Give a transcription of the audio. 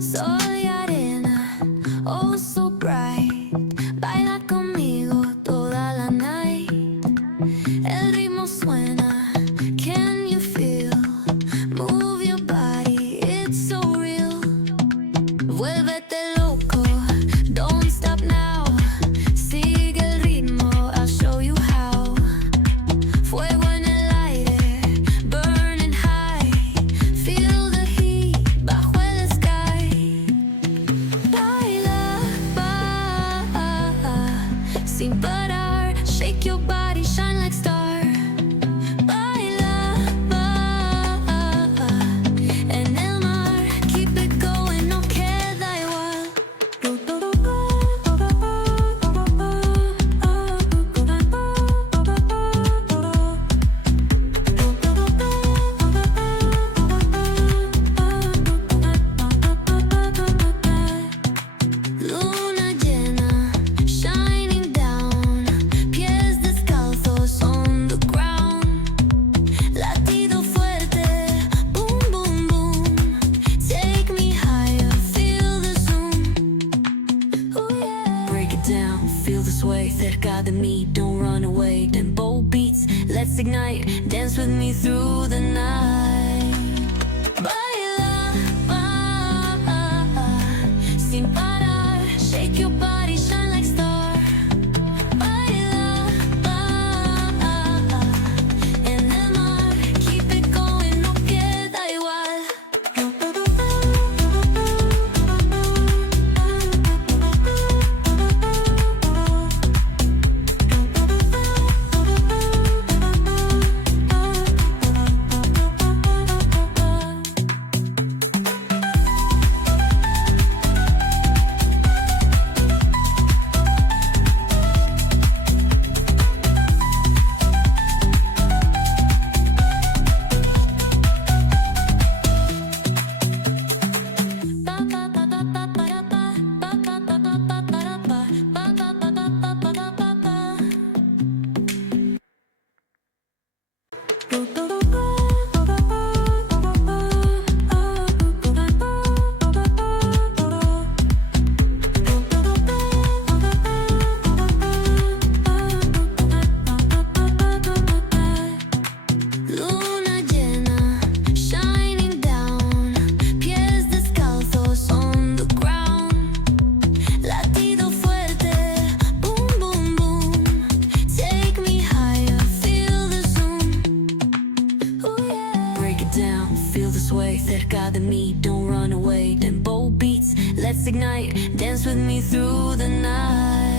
Soy arena, oh so bright. Baila conmigo toda la night. El ritmo suena, can you feel? Move your body, it's so real. Vuélvete loco, don't stop now. Sigue el ritmo, I'll show you how. Fuego en el aire, burning high. Feel the heat bajo el sky. Baila, sin parar. Shake your body, shine like star. Baila, en el mar. Keep it going, no queda igual. Luna llena, shining down. Pies descalzos on the ground. Latido fuerte, boom, boom, boom. Take me higher, feel the zoom. Oh yeah. Break it down, feel the sway. Cerca de mí, don't run away. Tempo beats, let's ignite. Dance with me through the night. Baila, sin parar. Shake your body, shine like star. Baila, en el mar. Keep it going, no queda igual. Luna llena, shining down. Pies descalzos on the ground. Latido fuerte, boom, boom, boom. Take me higher, feel the zoom. Oh yeah. Break it down, feel the sway. Cerca de mí, don't run away. Tempo beats, let's ignite. Dance with me through the night.